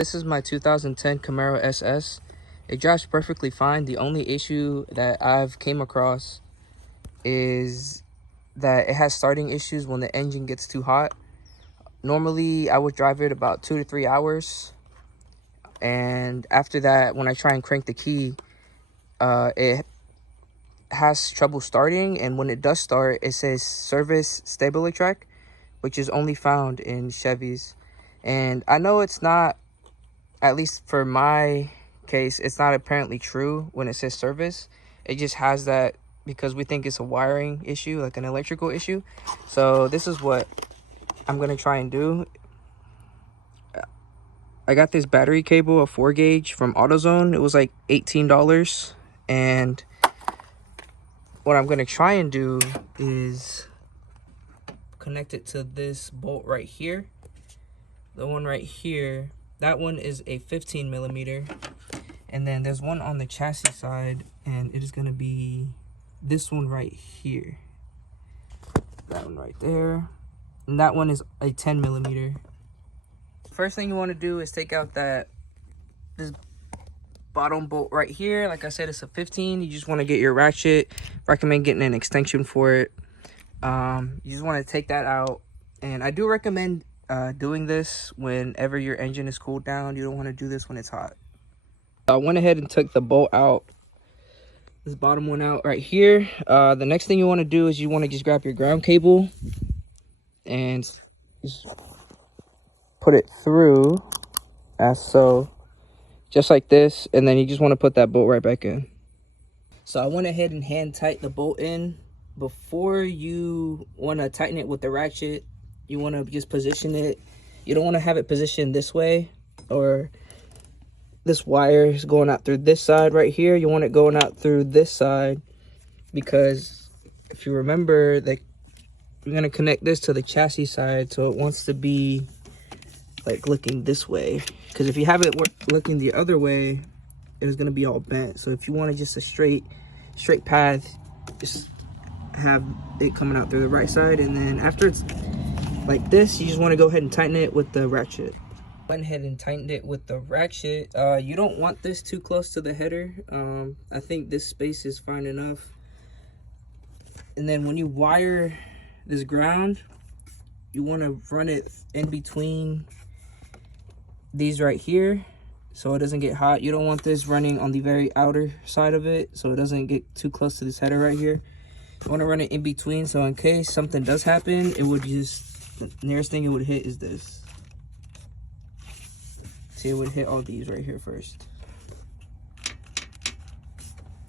This is my 2010 Camaro SS. It drives perfectly fine. The only issue that I've came across is that it has starting issues when the engine gets too hot. Normally, I would drive it about 2 to 3 hours. And after that, when I try and crank the key, it has trouble starting. And when it does start, it says service stability track, which is only found in Chevys. And I know it's not, at least for my case, it's not apparently true when it says service. It just has that because we think it's a wiring issue, like an electrical issue. So this is what I'm going to try and do. I got this battery cable, a 4 gauge from AutoZone. It was like $18. And what I'm going to try and do is connect it to this bolt right here. The one right here, that one is a 15 millimeter. And then there's one on the chassis side, and it is going to be this one right here. That one right there. And that one is a 10 millimeter. First thing you want to do is take out this bottom bolt right here. Like I said, it's a 15. You just want to get your ratchet. Recommend getting an extension for it. You just want to take that out. And I do recommend doing this whenever your engine is cooled down. You don't want to do this when it's hot. I went ahead and took the bolt out, this bottom one out right here. The next thing you want to do is you want to just grab your ground cable and just put it through as so, just like this, and then you just want to put that bolt right back in. So I went ahead and hand tightened the bolt in. Before you want to tighten it with the ratchet, you want to just position it. You don't want to have it positioned this way, or this wire is going out through this side right here. You want it going out through this side, because if you remember that you're going to connect this to the chassis side, so it wants to be like looking this way, because if you have it looking the other way, it's going to be all bent. So if you want just a straight path, just have it coming out through the right side. And then after it's like this, you just want to go ahead and tighten it with the ratchet. Went ahead and tightened it with the ratchet. You don't want this too close to the header. I think this space is fine enough. And then when you wire this ground, you want to run it in between these right here so it doesn't get hot. You don't want this running on the very outer side of it so it doesn't get too close to this header right here. You want to run it in between, so in case something does happen, it would just, the nearest thing it would hit is this. See, it would hit all these right here first.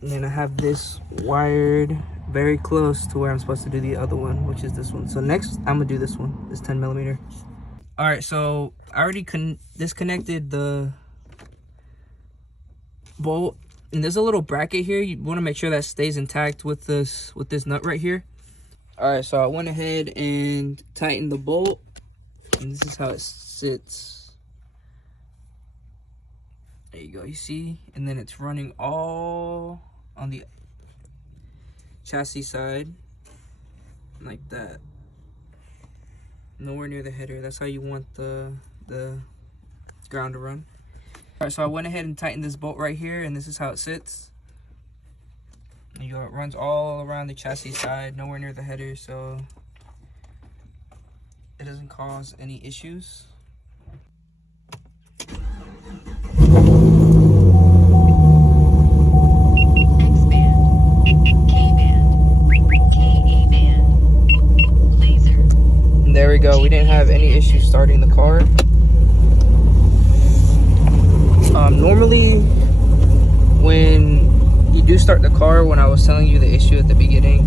And then I have this wired very close to where I'm supposed to do the other one, which is this one. So next, I'm gonna do this one, this 10 millimeter. All right, so I already disconnected the bolt. And there's a little bracket here. You wanna make sure that stays intact with this nut right here. All right, so I went ahead and tightened the bolt. And this is how it sits. There you go, you see? And then it's running all on the chassis side, like that. Nowhere near the header. That's how you want the ground to run. All right, so I went ahead and tightened this bolt right here, and this is how it sits. And it runs all around the chassis side, nowhere near the header, so it doesn't cause any issues. There we go. We didn't have any issues starting the car. Normally, when you do start the car, when I was telling you the issue at the beginning,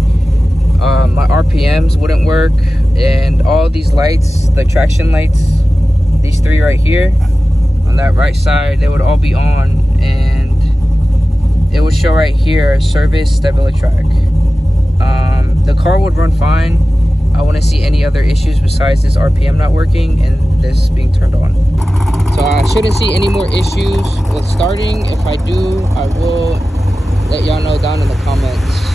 my RPMs wouldn't work, and all these lights, the traction lights, these three right here on that right side, they would all be on, and it would show right here service stability track. The car would run fine. I wouldn't see any other issues besides this RPM not working and this being turned on. So I shouldn't see any more issues with starting. If I do, I will let y'all know down in the comments.